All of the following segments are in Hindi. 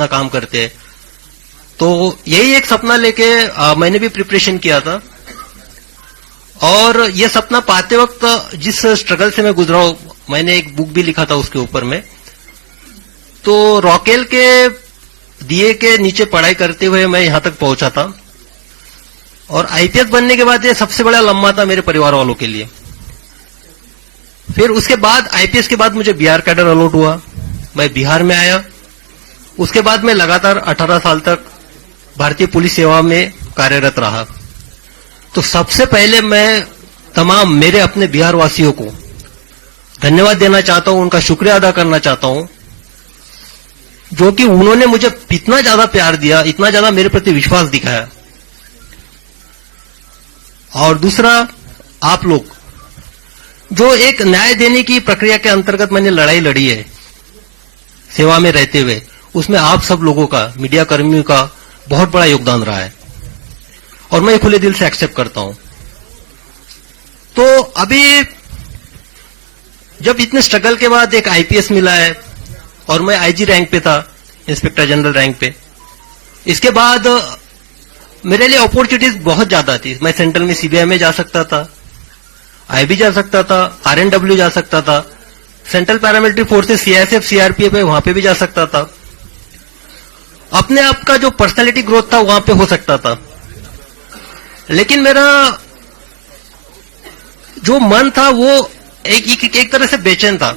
इतना काम करते हैं। तो यही एक सपना लेके मैंने भी प्रिपरेशन किया था, और ये सपना पाते वक्त जिस स्ट्रगल से मैं गुजरा हूं, मैंने एक बुक भी लिखा था उसके ऊपर में। तो रॉकेल के दिए के नीचे पढ़ाई करते हुए मैं यहां तक पहुंचा था, और आईपीएस बनने के बाद ये सबसे बड़ा लम्हा था मेरे परिवार वालों के लिए। फिर उसके बाद आईपीएस के बाद मुझे बिहार कैडर अलॉट हुआ, मैं बिहार में आया। उसके बाद मैं लगातार 18 साल तक भारतीय पुलिस सेवा में कार्यरत रहा। तो सबसे पहले मैं तमाम मेरे अपने बिहार वासियों को धन्यवाद देना चाहता हूं, उनका शुक्रिया अदा करना चाहता हूं, जो कि उन्होंने मुझे इतना ज्यादा प्यार दिया, इतना ज्यादा मेरे प्रति विश्वास दिखाया। और दूसरा, आप लोग जो एक न्याय देने की प्रक्रिया के अंतर्गत मैंने लड़ाई लड़ी है सेवा में रहते हुए, उसमें आप सब लोगों का, मीडिया कर्मियों का बहुत बड़ा योगदान रहा है, और मैं खुले दिल से एक्सेप्ट करता हूं। तो अभी जब इतने स्ट्रगल के बाद एक आईपीएस मिला है, और मैं आईजी रैंक पे था, इंस्पेक्टर जनरल रैंक पे, इसके बाद मेरे लिए अपॉर्चुनिटीज बहुत ज्यादा थी। मैं सेंट्रल में सीबीआई में जा सकता था, आईबी जा सकता था, आरएनडब्ल्यू जा सकता था, central paramilitary forces CISF CRPF है वहां पे भी जा सकता था। अपने आप का जो पर्सनैलिटी ग्रोथ था वहां पे हो सकता था, लेकिन मेरा जो मन था वो एक तरह से बेचैन था,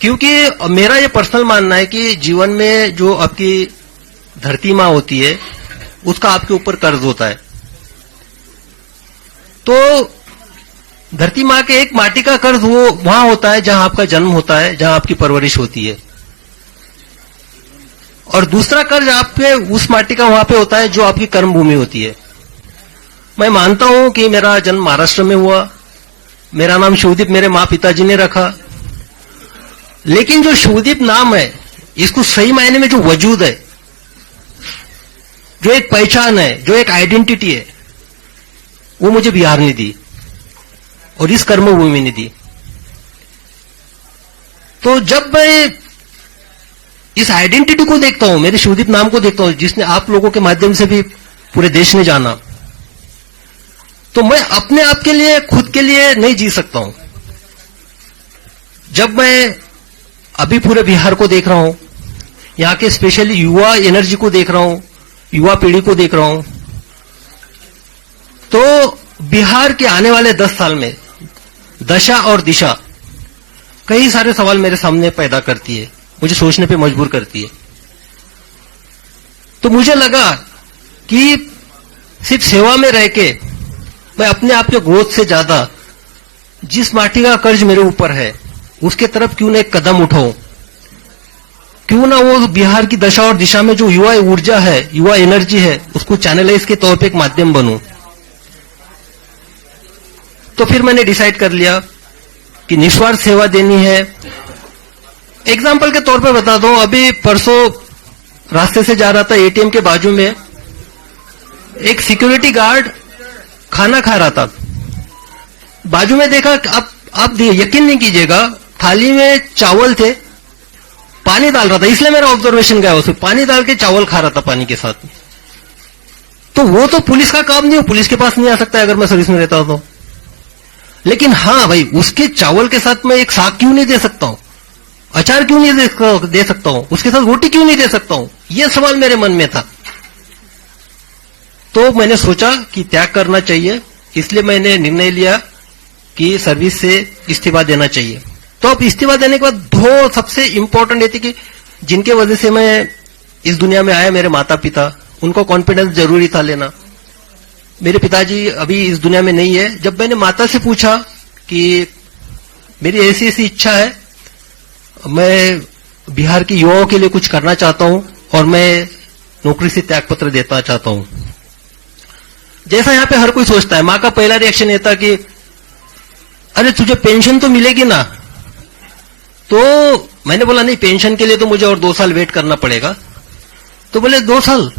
क्योंकि मेरा ये पर्सनल मानना है कि जीवन में जो आपकी धरती माँ होती है उसका आपके ऊपर कर्ज होता है। तो धरती माँ के एक माटी का कर्ज वो वहां होता है जहां आपका जन्म होता है, जहां आपकी परवरिश होती है, और दूसरा कर्ज आपके उस माटी का वहां पे होता है जो आपकी कर्म भूमि होती है। मैं मानता हूं कि मेरा जन्म महाराष्ट्र में हुआ, मेरा नाम शिवदीप मेरे माँ पिताजी ने रखा, लेकिन जो शिवदीप नाम है, इसको सही मायने में जो वजूद है, जो एक पहचान है, जो एक आइडेंटिटी है, वो मुझे बिहार ने दी और इस कर्मभूमि ने दी। तो जब मैं इस आइडेंटिटी को देखता हूं, मेरे शिवदीप नाम को देखता हूं, जिसने आप लोगों के माध्यम से भी पूरे देश ने जाना, तो मैं अपने आप के लिए, खुद के लिए नहीं जी सकता हूं। जब मैं अभी पूरे बिहार को देख रहा हूं, यहां के स्पेशली युवा एनर्जी को देख रहा हूं, युवा पीढ़ी को देख रहा हूं, तो बिहार के आने वाले 10 साल में दशा और दिशा कई सारे सवाल मेरे सामने पैदा करती है, मुझे सोचने पे मजबूर करती है। तो मुझे लगा कि सिर्फ सेवा में रह के मैं अपने आप के ग्रोथ से ज्यादा जिस माटी का कर्ज मेरे ऊपर है उसके तरफ क्यों ना एक कदम उठाऊं, क्यों ना वो बिहार की दशा और दिशा में जो युवा ऊर्जा है, युवा एनर्जी है, उसको चैनलाइज के तौर पे एक माध्यम बनूं। तो फिर मैंने डिसाइड कर लिया कि निस्वार्थ सेवा देनी है। एग्जाम्पल के तौर पे बता दूं, अभी परसों रास्ते से जा रहा था, एटीएम के बाजू में एक सिक्योरिटी गार्ड खाना खा रहा था। बाजू में देखा, आप यकीन नहीं कीजिएगा, थाली में चावल थे, पानी डाल रहा था, इसलिए मेरा ऑब्जर्वेशन गया, उसमें पानी डाल के चावल खा रहा था पानी के साथ। तो वो तो पुलिस का काम नहीं है, पुलिस के पास नहीं आ सकता अगर मैं सर्विस में रहता तो। लेकिन हाँ भाई, उसके चावल के साथ मैं एक साग क्यों नहीं दे सकता हूं, अचार क्यों नहीं दे सकता हूं, उसके साथ रोटी क्यों नहीं दे सकता हूं, यह सवाल मेरे मन में था। तो मैंने सोचा कि त्याग करना चाहिए, इसलिए मैंने निर्णय लिया कि सर्विस से इस्तीफा देना चाहिए। तो अब इस्तीफा देने के बाद दो सबसे इंपॉर्टेंट ये थी कि जिनके वजह से मैं इस दुनिया में आया, मेरे माता पिता, उनको कॉन्फिडेंस जरूरी था लेना। मेरे पिताजी अभी इस दुनिया में नहीं है। जब मैंने माता से पूछा कि मेरी ऐसी ऐसी इच्छा है, मैं बिहार के युवाओं के लिए कुछ करना चाहता हूं और मैं नौकरी से त्यागपत्र देना चाहता हूं, जैसा यहां पे हर कोई सोचता है, मां का पहला रिएक्शन ये था कि अरे तुझे पेंशन तो मिलेगी ना। तो मैंने बोला नहीं, पेंशन के लिए तो मुझे और 2 साल वेट करना पड़ेगा। तो बोले 2 साल,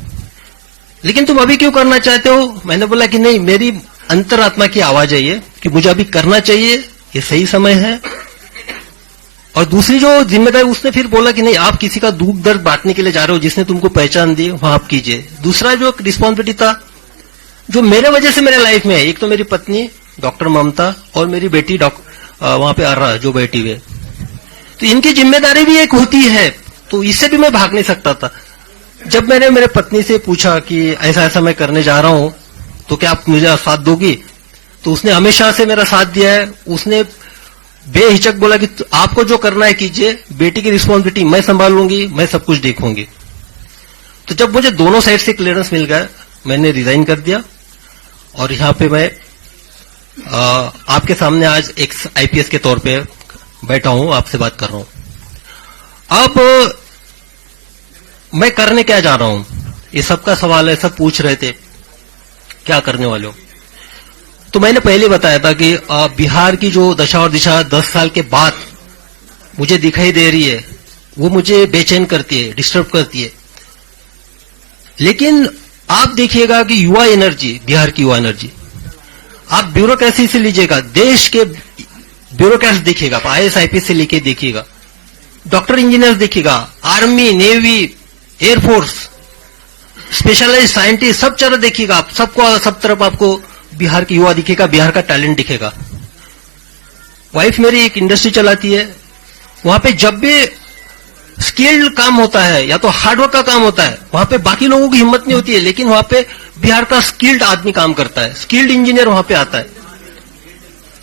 लेकिन तुम अभी क्यों करना चाहते हो? मैंने बोला कि नहीं, मेरी अंतरात्मा की आवाज है ये कि मुझे अभी करना चाहिए, ये सही समय है। और दूसरी जो जिम्मेदारी, उसने फिर बोला कि नहीं, आप किसी का दुख दर्द बांटने के लिए जा रहे हो, जिसने तुमको पहचान दी वहां आप कीजिए। दूसरा जो रिस्पॉन्सिबिलिटी था जो मेरे वजह से मेरे लाइफ में है, एक तो मेरी पत्नी डॉक्टर ममता और मेरी बेटी वहां पे अर्रा जो बैठी हुई है, तो इनकी जिम्मेदारी भी एक होती है, तो इससे भी मैं भाग नहीं सकता था। जब मैंने मेरे पत्नी से पूछा कि ऐसा ऐसा मैं करने जा रहा हूं, तो क्या आप मुझे साथ दोगी, तो उसने हमेशा से मेरा साथ दिया है। उसने बेहिचक बोला कि आपको जो करना है कीजिए, बेटी की रिस्पॉन्सिबिलिटी मैं संभाल लूंगी, मैं सब कुछ देखूंगी। तो जब मुझे दोनों साइड से क्लियरेंस मिल गया, मैंने रिजाइन कर दिया और यहां पे मैं आपके सामने आज एक आईपीएस के तौर पे बैठा हूं, आपसे बात कर रहा हूं। अब मैं करने क्या जा रहा हूं, ये सबका सवाल है, सब पूछ रहे थे क्या करने वाले हो। तो मैंने पहले बताया था कि बिहार की जो दशा और दिशा 10 साल के बाद मुझे दिखाई दे रही है, वो मुझे बेचैन करती है, डिस्टर्ब करती है। लेकिन आप देखिएगा कि युवा एनर्जी, बिहार की युवा एनर्जी, आप ब्यूरोक्रेसी से लीजिएगा, देश के ब्यूरोक्रेट्स देखिएगा, आईएएस आईपीएस से लेके देखिएगा, डॉक्टर इंजीनियर देखिएगा, army, navy, air force, specialise scientist, सब तरह देखिएगा आप, सबको सब तरफ आपको बिहार की युवा दिखेगा, बिहार का टैलेंट दिखेगा। वाइफ मेरी एक इंडस्ट्री चलाती है, वहां पे जब भी स्किल्ड काम होता है या तो हार्डवर्क का काम होता है, वहां पे बाकी लोगों की हिम्मत नहीं होती है, लेकिन वहां पे बिहार का स्किल्ड आदमी काम करता है, स्किल्ड इंजीनियर वहां पे आता है।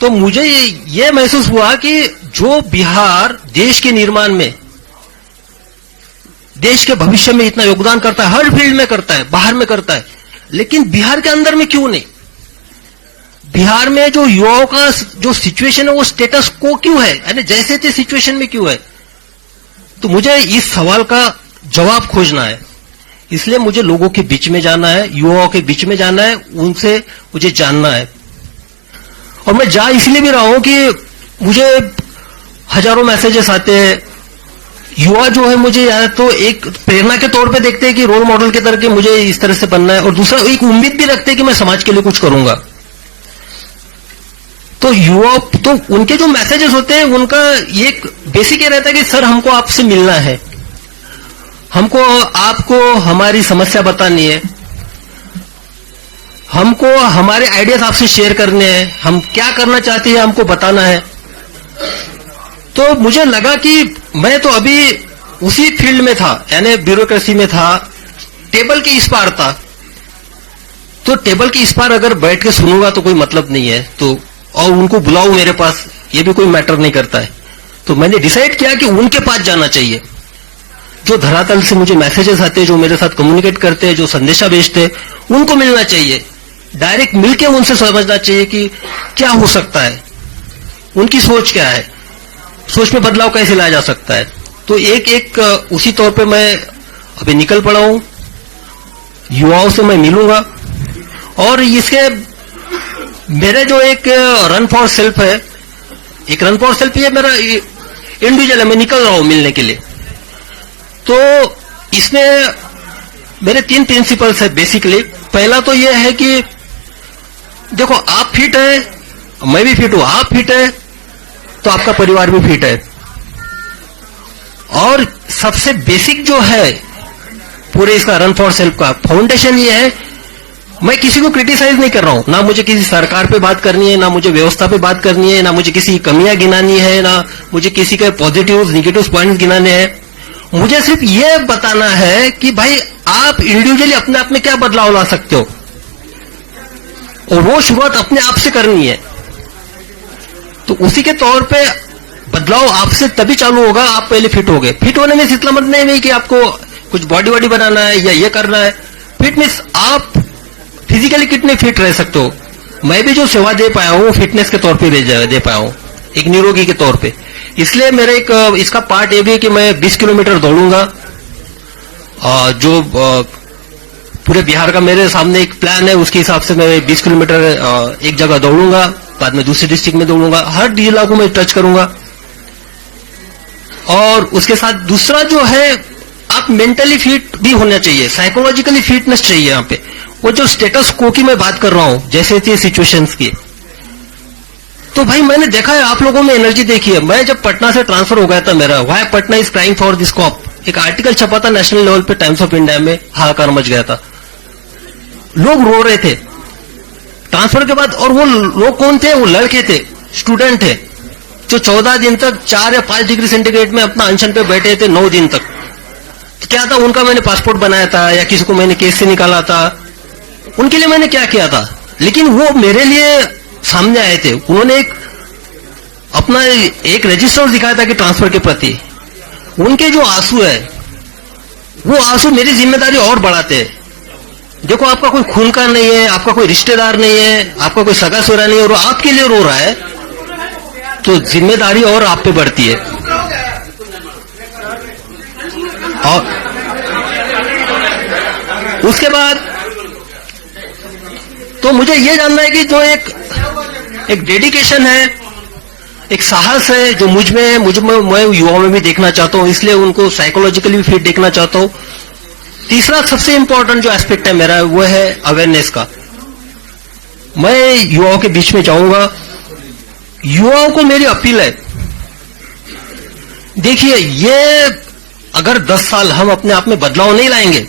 तो मुझे ये महसूस हुआ कि जो बिहार देश के निर्माण में, देश के भविष्य में इतना योगदान करता है, हर फील्ड में करता है, बाहर में करता है, लेकिन बिहार के अंदर में क्यों नहीं? बिहार में जो युवाओं का जो सिचुएशन है वो स्टेटस को क्यों है, यानी जैसे थे सिचुएशन में क्यों है? तो मुझे इस सवाल का जवाब खोजना है, इसलिए मुझे लोगों के बीच में जाना है, युवाओं के बीच में जाना है, उनसे मुझे जानना है। और मैं जा इसलिए भी रहा हूं कि मुझे हजारों मैसेजेस आते हैं, युवा जो है मुझे या तो एक प्रेरणा के तौर पे देखते हैं कि रोल मॉडल के तरह के मुझे इस तरह से बनना है, और दूसरा एक उम्मीद भी रखते हैं कि मैं समाज के लिए कुछ करूंगा। तो युवा, तो उनके जो मैसेजेस होते हैं उनका एक बेसिक ये रहता है कि सर हमको आपसे मिलना है, हमको आपको हमारी समस्या बतानी है, हमको हमारे आइडियाज आपसे शेयर करने हैं, हम क्या करना चाहते हैं हमको बताना है। तो मुझे लगा कि मैं तो अभी उसी फील्ड में था, यानी ब्यूरोक्रेसी में था, टेबल के इस पार था। तो टेबल के इस पार अगर बैठ के सुनूंगा तो कोई मतलब नहीं है, तो और उनको बुलाऊं मेरे पास, ये भी कोई मैटर नहीं करता है। तो मैंने डिसाइड किया कि उनके पास जाना चाहिए, जो धरातल से मुझे मैसेजेस आते हैं, जो मेरे साथ कम्युनिकेट करते हैं, जो संदेशा भेजते हैं, उनको मिलना चाहिए, डायरेक्ट मिलके उनसे समझना चाहिए कि क्या हो सकता है, उनकी सोच क्या है, सोच में बदलाव कैसे लाया जा सकता है। तो एक एक उसी तौर पे मैं अभी निकल पड़ा हूं, युवाओं से मैं मिलूंगा। और इसके मेरे जो एक रन फॉर सेल्फ है, एक रन फॉर सेल्फ ये मेरा इंडिविजुअल है, मैं निकल रहा हूं मिलने के लिए। तो इसमें मेरे 3 प्रिंसिपल्स है बेसिकली। पहला तो ये है कि देखो, आप फिट है, मैं भी फिट हूं, आप फिट है तो आपका परिवार भी फिट है। और सबसे बेसिक जो है पूरे इसका रन फॉर सेल्फ का फाउंडेशन ये है, मैं किसी को क्रिटिसाइज नहीं कर रहा हूं, ना मुझे किसी सरकार पे बात करनी है, ना मुझे व्यवस्था पे बात करनी है, ना मुझे किसी की कमियां गिनानी है, ना मुझे किसी के पॉजिटिव निगेटिव पॉइंट्स गिनाने हैं। मुझे सिर्फ ये बताना है कि भाई आप इंडिविजुअली अपने आप में क्या बदलाव ला सकते हो, और वो शुरुआत अपने आप से करनी है। तो उसी के तौर पे बदलाव आपसे तभी चालू होगा, आप पहले फिट हो गए। फिट होने में इतना मतलब नहीं कि आपको कुछ बॉडी वॉडी बनाना है या ये करना है। फिट मीन्स आप फिजिकली कितने फिट रह सकते हो। मैं भी जो सेवा दे पाया हूं फिटनेस के तौर पे दे पाया हूं, एक निरोगी के तौर पे। इसलिए मेरे एक इसका पार्ट ये भी है कि मैं 20 किलोमीटर दौड़ूंगा, जो पूरे बिहार का मेरे सामने एक प्लान है, उसके हिसाब से मैं 20 किलोमीटर एक जगह दौड़ूंगा, बाद में दूसरे डिस्ट्रिक्ट में दौड़ूंगा, हर जिला को मैं टच करूंगा। और उसके साथ दूसरा जो है, आप मेंटली फिट भी होना चाहिए, साइकोलॉजिकली फिटनेस चाहिए। यहाँ पे वो जो स्टेटस को की मैं बात कर रहा हूं, जैसे थे सिचुएशंस की, तो तो भाई मैंने देखा है, आप लोगों में एनर्जी देखी है। मैं जब पटना से ट्रांसफर हो गया था मेरा, why Patna is crying for this cop, एक आर्टिकल छपा था नेशनल लेवल पे, टाइम्स ऑफ इंडिया में, हाहाकार मच गया था, लोग रो रहे थे ट्रांसफर के बाद। और वो लोग कौन थे? वो लड़के थे, स्टूडेंट थे, जो 14 दिन तक 4 या 5 डिग्री सेंटीग्रेड में अपना अनशन पे बैठे थे 9 दिन तक। तो क्या था उनका? मैंने पासपोर्ट बनाया था या किसी को मैंने केस से निकाला था, उनके लिए मैंने क्या किया था। लेकिन वो मेरे लिए सामने आए थे, उन्होंने अपना एक रजिस्टर दिखाया था कि ट्रांसफर के प्रति। उनके जो आंसू है, वो आंसू मेरी जिम्मेदारी और बढ़ाते हैं। देखो, आपका कोई खून का नहीं है, आपका कोई रिश्तेदार नहीं है, आपका कोई सगा सोरा नहीं है, और आपके लिए रो रहा है, तो जिम्मेदारी और आप पे बढ़ती है। और उसके बाद तो मुझे ये जानना है कि जो एक डेडिकेशन है, एक साहस है, जो मुझ में मैं युवाओं में भी देखना चाहता हूं, इसलिए उनको साइकोलॉजिकली भी फिट देखना चाहता हूं। तीसरा सबसे इंपॉर्टेंट जो एस्पेक्ट है मेरा, वो है अवेयरनेस का। मैं युवाओं के बीच में जाऊंगा, युवाओं को मेरी अपील है, देखिए, ये अगर 10 साल हम अपने आप में बदलाव नहीं लाएंगे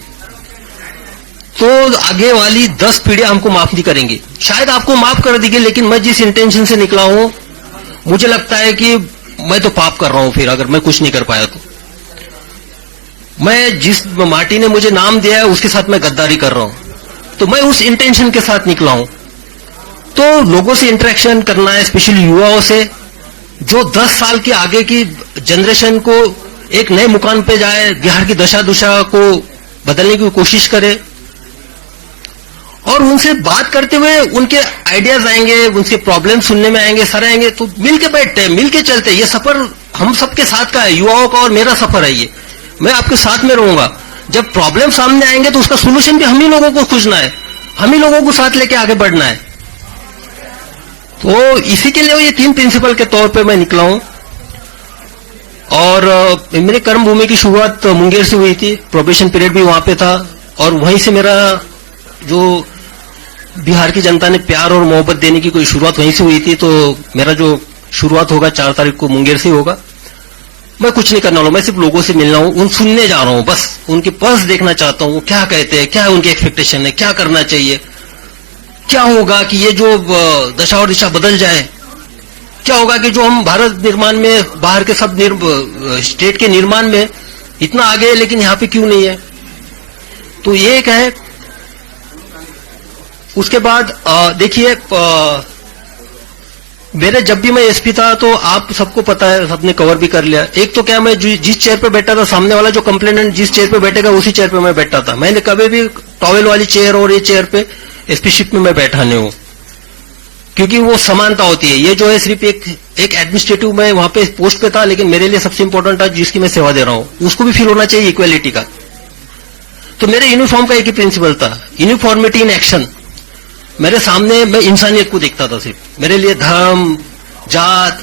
तो आगे वाली 10 पीढ़ियां हमको माफ नहीं करेंगी। शायद आपको माफ कर देंगे, लेकिन मैं जिस इंटेंशन से निकला हूं, मुझे लगता है कि मैं तो पाप कर रहा हूं फिर, अगर मैं कुछ नहीं कर पाया तो। मैं जिस माटी ने मुझे नाम दिया है उसके साथ मैं गद्दारी कर रहा हूं। तो मैं उस इंटेंशन के साथ निकला हूं। तो लोगों से इंटरेक्शन करना है, स्पेशली युवाओं से, जो 10 साल के आगे की जनरेशन को एक नए मुकाम पे जाए, बिहार की दशा दुशा को बदलने की कोशिश करे, और उनसे बात करते हुए उनके आइडियाज आएंगे, उनसे प्रॉब्लम सुनने में आएंगे, सर आएंगे, तो मिलके बैठते हैं, मिलके चलते हैं। ये सफर हम सबके साथ का है, युवाओं का और मेरा सफर है ये। मैं आपके साथ में रहूंगा। जब प्रॉब्लम सामने आएंगे तो उसका सोल्यूशन भी हम ही लोगों को खोजना है, हम ही लोगों को साथ लेके आगे बढ़ना है। तो इसी के लिए ये 3 प्रिंसिपल के तौर पे मैं निकला हूं। और मेरे कर्म भूमि की शुरुआत मुंगेर से हुई थी, प्रोबेशन पीरियड भी वहां पे था, और वहीं से मेरा जो बिहार की जनता ने प्यार और मोहब्बत देने की कोई शुरुआत वहीं से हुई थी। तो मेरा जो शुरुआत होगा 4 तारीख को मुंगेर से होगा। मैं कुछ नहीं करने वाला हूं, मैं सिर्फ लोगों से मिलना हूं, उन सुनने जा रहा हूं, बस उनके पल्स देखना चाहता हूं, वो क्या कहते हैं, क्या है उनकी एक्सपेक्टेशन है, क्या करना चाहिए, क्या होगा कि ये जो दशा और दिशा बदल जाए, क्या होगा कि जो हम भारत निर्माण में, बाहर के सब स्टेट के निर्माण में इतना आगे है, लेकिन यहां पे क्यों नहीं है। तो ये एक है। उसके बाद देखिए, मेरे जब भी मैं एसपी था तो आप सबको पता है, सबने कवर भी कर लिया। एक तो क्या, मैं जिस चेयर पे बैठा था, सामने वाला जो कंप्लेनेंट जिस चेयर पे बैठेगा उसी चेयर पे मैं बैठा था। मैंने कभी भी टॉवेल वाली चेयर और ये चेयर पे एसपीशिप में मैं बैठा नहीं हूं, क्योंकि वो समानता होती है। ये जो है सिर्फ एक एडमिनिस्ट्रेटिव, में वहां पे पोस्ट पे था, लेकिन मेरे लिए सबसे इंपॉर्टेंट था जिसकी मैं सेवा दे रहा हूं, उसको भी फील होना चाहिए इक्वालिटी का। तो मेरे यूनिफॉर्म का एक ही प्रिंसिपल था, यूनिफॉर्मिटी इन एक्शन। मेरे सामने मैं इंसानियत को देखता था सिर्फ। मेरे लिए धर्म, जात,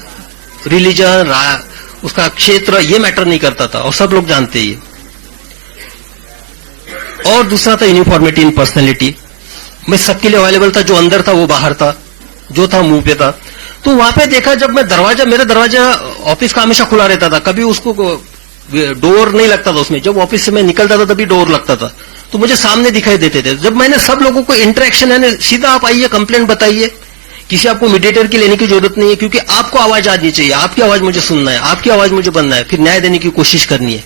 रिलीजन, उसका क्षेत्र, ये मैटर नहीं करता था, और सब लोग जानते ही। और दूसरा था यूनिफॉर्मिटी इन पर्सनैलिटी। मैं सबके लिए अवेलेबल था, जो अंदर था वो बाहर था, जो था मुंह पे था। तो वहां पे देखा, जब मैं मेरा दरवाजा ऑफिस का हमेशा खुला रहता था, कभी उसको डोर नहीं लगता था उसमें। जब ऑफिस से मैं निकलता था तभी डोर लगता था, तो मुझे सामने दिखाई देते थे। जब मैंने सब लोगों को इंटरेक्शन है, सीधा आप आइए, कंप्लेंट बताइए, किसी आपको मीडिएटर की लेने की जरूरत नहीं है, क्योंकि आपको आवाज आनी चाहिए, आपकी आवाज मुझे सुनना है, आपकी आवाज मुझे बनना है, फिर न्याय देने की कोशिश करनी है।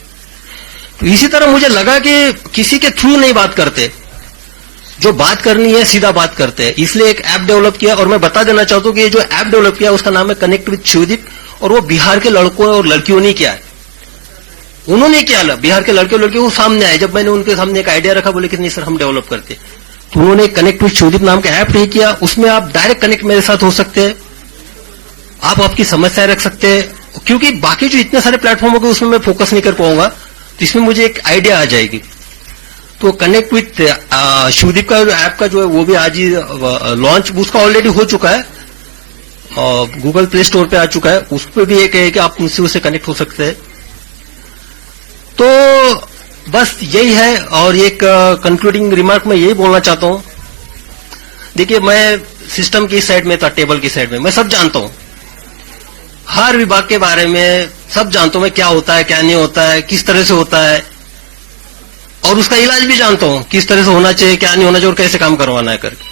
तो इसी तरह मुझे लगा कि किसी के थ्रू नहीं बात करते, जो बात करनी है सीधा बात करते हैं। इसलिए एक ऐप डेवलप किया, और मैं बता देना चाहता हूं कि ये जो ऐप डेवलप किया उसका नाम है कनेक्ट विद शिवदीप, और वो बिहार के लड़कों और लड़कियों ने किया है। उन्होंने क्या, बिहार के लड़के और लड़कियों, वो सामने आए। जब मैंने उनके सामने एक आइडिया रखा, बोले कि नहीं सर हम डेवलप करते, तो उन्होंने कनेक्ट विद शिवदीप नाम का ऐप नहीं किया। उसमें आप डायरेक्ट कनेक्ट मेरे साथ हो सकते हैं, आप आपकी समस्याएं रख सकते हैं, क्योंकि बाकी जो इतने सारे प्लेटफॉर्म हो गए उसमें मैं फोकस नहीं कर पाऊंगा, तो इसमें मुझे एक आइडिया आ जाएगी। तो कनेक्ट विथ शिवदीप का ऐप का जो है वो भी आज ही लॉन्च, उसका ऑलरेडी हो चुका है, गूगल प्ले स्टोर पे आ चुका है। उस पर भी एक है कि आप मुझसे उससे कनेक्ट हो सकते हैं। तो बस यही है। और एक कंक्लूडिंग रिमार्क मैं यही बोलना चाहता हूं, देखिए मैं सिस्टम की साइड में था, टेबल की साइड में, मैं सब जानता हूं, हर विभाग के बारे में सब जानता हूं मैं, क्या होता है क्या नहीं होता है, किस तरह से होता है, और उसका इलाज भी जानता हूं किस तरह से होना चाहिए, क्या नहीं होना चाहिए और कैसे काम करवाना है करके।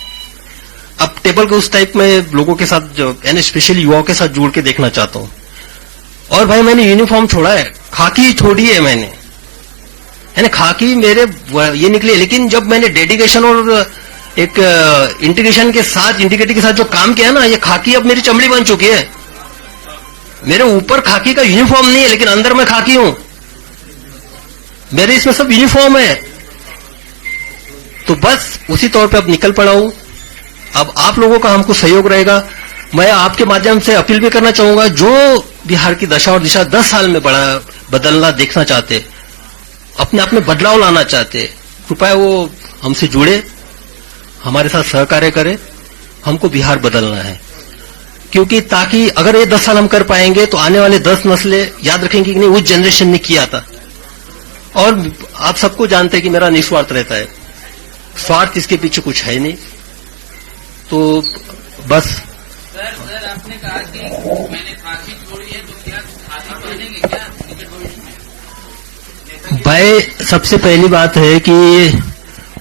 अब टेबल के उस टाइप में लोगों के साथ जो यानी स्पेशली युवाओं के साथ जोड़ के देखना चाहता हूं। और भाई मैंने यूनिफॉर्म छोड़ा है, खाकी छोड़ी है मैंने, यानी खाकी मेरे ये निकली है। लेकिन जब मैंने डेडिकेशन और एक इंटीग्रेशन के साथ, इंटीग्रिटी के साथ जो काम किया ना, ये खाकी अब मेरी चमड़ी बन चुकी है। मेरे ऊपर खाकी का यूनिफॉर्म नहीं है, लेकिन अंदर मैं खाकी हूं, मेरे इसमें सब यूनिफॉर्म है। तो बस उसी तौर पे अब निकल पड़ा हूं। अब आप लोगों का हमको सहयोग रहेगा। मैं आपके माध्यम से अपील भी करना चाहूंगा, जो बिहार की दशा और दिशा 10 साल में बड़ा बदलना देखना चाहते, अपने आप में बदलाव लाना चाहते, कृपया वो हमसे जुड़े, हमारे साथ सहकार्य करे। हमको बिहार बदलना है, क्योंकि ताकि अगर ये 10 साल हम कर पाएंगे तो आने वाले 10 नस्लें याद रखेंगे कि नहीं उस जनरेशन ने किया था। और आप सबको जानते हैं कि मेरा निस्वार्थ रहता है, स्वार्थ इसके पीछे कुछ है नहीं। तो बस सर आपने कहा कि मैंने खाकी छोड़ी है, तो क्या खाकी पहनेंगे क्या निकट भविष्य में? भाई सबसे पहली बात है कि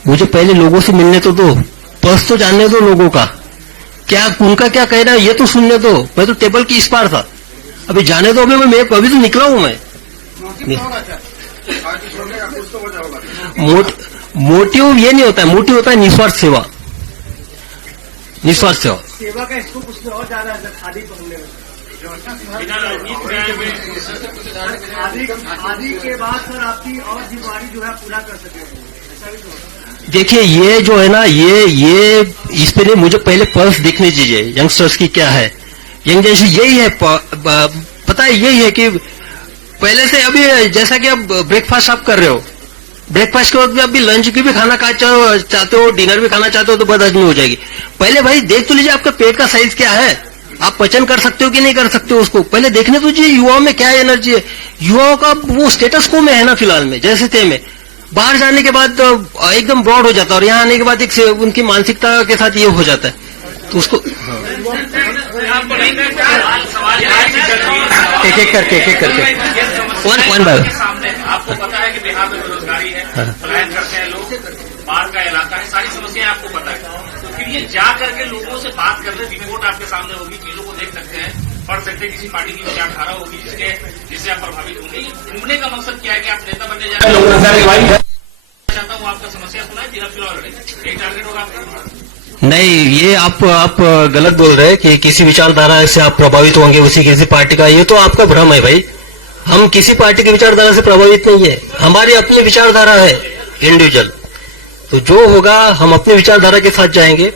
मुझे पहले लोगों से मिलने तो दो, पर्स तो जानने दो लोगों का, क्या उनका क्या कहना है ये तो सुनने दो। मैं तो टेबल की इस पार था, अभी जाने दो। मैं अभी तो निकला हूं मैं। मोटिव ये नहीं होता है, मोटिव होता है निस्वार्थ सेवा, निस्वार्थ सेवा। सेवा का इसको कुछ और ज्यादा है खादी पहनने में। खादी के बाद सर आपकी और जिम्मेदारी जो है पूरा कर सके, ऐसा भी तो होता है। देखिए ये जो है ना, ये इस पे मुझे पहले पल्स देखनी चाहिए यंगस्टर्स की क्या है। यंग जनरेशन यही है, पता है यही है कि पहले से अभी जैसा कि अब ब्रेकफास्ट आप कर रहे हो, ब्रेकफास्ट के वक्त भी अभी लंच की भी खाना चाहते हो, डिनर भी खाना चाहते हो, तो बदहजमी हो जाएगी। पहले भाई देख तो लीजिए आपका पेट का साइज क्या है, आप पचन कर सकते हो कि नहीं कर सकते हो, उसको पहले देखने तो चाहिए युवाओं में क्या एनर्जी है। युवाओं का वो स्टेटस को में है ना फिलहाल में, जैसे थे में बाहर जाने के बाद एकदम ब्रॉड हो जाता है, और यहाँ आने के बाद एक उनकी मानसिकता के साथ ये हो जाता है, तो उसको एक करके वन बाय सामने आपको पता है कि बिहार में बेरोजगारी है, पलायन करते हैं लोग, बाढ़ का इलाका है, सारी समस्याएं आपको पता है। तो फिर ये जा करके लोगों से बात कर रहे, रिपोर्ट आपके सामने होगी, चीजों को देख सकते हैं, पढ़ सकते हैं, किसी पार्टी की विचारधारा होगी जिससे आप प्रभावित होंगे। घूमने का मकसद क्या है कि आप नेता बनने जा रहे हैं, चाहता हूँ आपका समस्या सुना है, जिला चुनाव लड़े, एक टारगेट होगा आपका। नहीं, ये आप गलत बोल रहे हैं कि किसी विचारधारा से आप प्रभावित होंगे उसी किसी पार्टी का, ये तो आपका भ्रम है भाई। हम किसी पार्टी की विचारधारा से प्रभावित नहीं है, हमारी अपनी विचारधारा है इंडिविजुअल। तो जो होगा हम अपनी विचारधारा के साथ जाएंगे।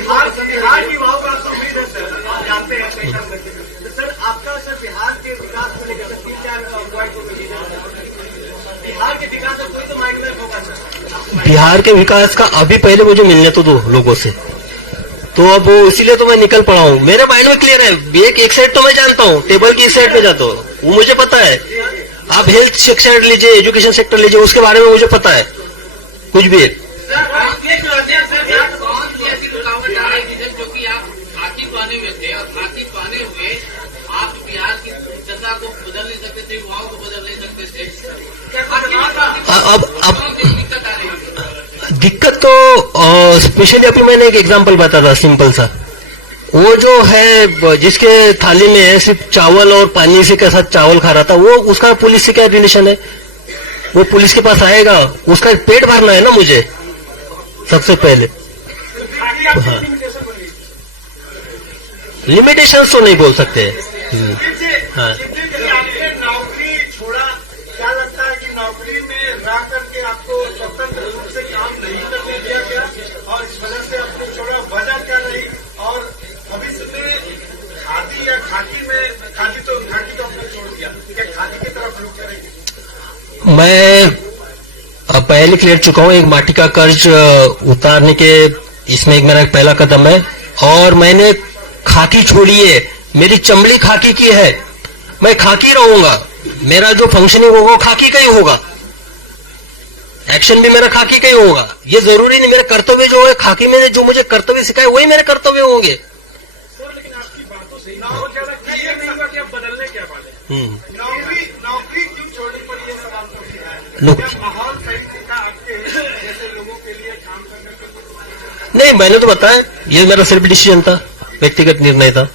बिहार की युवाओं का आपको उम्मीद है सर, आप जानते हैं सर, आपका सर बिहार के विकास को लेकर बिहार के विकास का कोई तो माइंड होगा सर। बिहार के विकास का अभी पहले मुझे मिलने तो दो लोगों से, तो अब इसीलिए तो मैं निकल पड़ा हूँ। मेरे माइंड में क्लियर है, एक साइड तो मैं जानता हूँ, टेबल की इस साइड में जाता हूँ, वो मुझे पता है। आप हेल्थ सेक्टर लीजिए, एजुकेशन सेक्टर लीजिए, उसके बारे में मुझे पता है कुछ भी। क्योंकि आप खाकी पाने में थे और खाकी पाने हुए आप बिहार की जनता को बदल नहीं सकते थे, युवाओं को बदल नहीं सकते थे। अब दिक्कत आ रही है। दिक्कत तो स्पेशली अभी मैंने एक एग्जांपल बताया था सिंपल सा, वो जो है जिसके थाली में सिर्फ चावल और पानी से के साथ चावल खा रहा था, वो उसका पुलिस से क्या रिलेशन है? वो पुलिस के पास आएगा, उसका पेट भरना है ना मुझे सबसे पहले। हाँ, लिमिटेशंस तो नहीं बोल सकते। हाँ, आपने नौकरी छोड़ा, क्या लगता है कि नौकरी में रह करके आपको स्वतंत्र रूप से काम नहीं करने दिया गया और इस वजह से आपने छोड़ा, वजह क्या रही? और भविष्य में खादी या खाकी में, खादी तो आपने छोड़ दिया, क्या खादी की तरफ रुक करेंगे? मैं पहले क्लियर चुका हूँ, एक माटी का कर्ज उतारने के इसमें एक मेरा पहला कदम है, और मैंने खाकी छोड़ी है, मेरी चमड़ी खाकी की है, मैं खाकी रहूंगा, मेरा जो फंक्शनिंग होगा वो खाकी का ही होगा, एक्शन भी मेरा खाकी का ही होगा। ये जरूरी नहीं, मेरे कर्तव्य जो है खाकी में जो मुझे कर्तव्य सिखाए वही मेरे कर्तव्य होंगे। सर लेकिन आपकी बातों ये नहीं हुआ कि अब बदलने क्या वाले नौकरी क्यों छोड़ने पर ये सवाल उठता है। लोग क्या माहौल सही था आपके जैसे लोगों के लिए काम करने के लिए? नहीं, मैंने तो बताया ये मेरा सेल्फ डिसीजन था, व्यक्तिगत निर्णय था। आप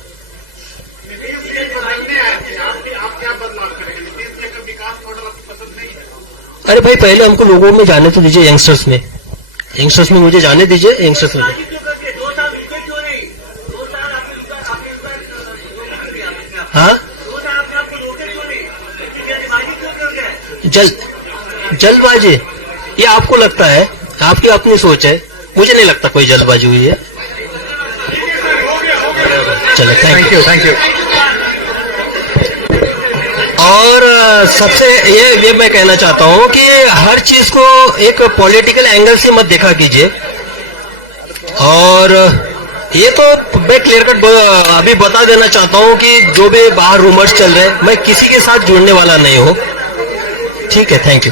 क्या बदलाव करेंगे? नीतीश का विकास मॉडल आपको पसंद नहीं है? अरे भाई पहले हमको लोगों में जाने तो दीजिए, यंगस्टर्स में मुझे जाने दीजिए, यंगस्टर्स में। हाँ, जल्दबाजी ये आपको लगता है, आपकी अपनी सोच है, मुझे नहीं लगता कोई जल्दबाजी हुई है। चलो, थैंक यू। और सबसे ये मैं कहना चाहता हूं कि हर चीज को एक पॉलिटिकल एंगल से मत देखा कीजिए। और ये तो मैं क्लियर कट अभी बता देना चाहता हूं कि जो भी बाहर रूमर्स चल रहे हैं, मैं किसी के साथ जुड़ने वाला नहीं हूं। ठीक है, थैंक यू।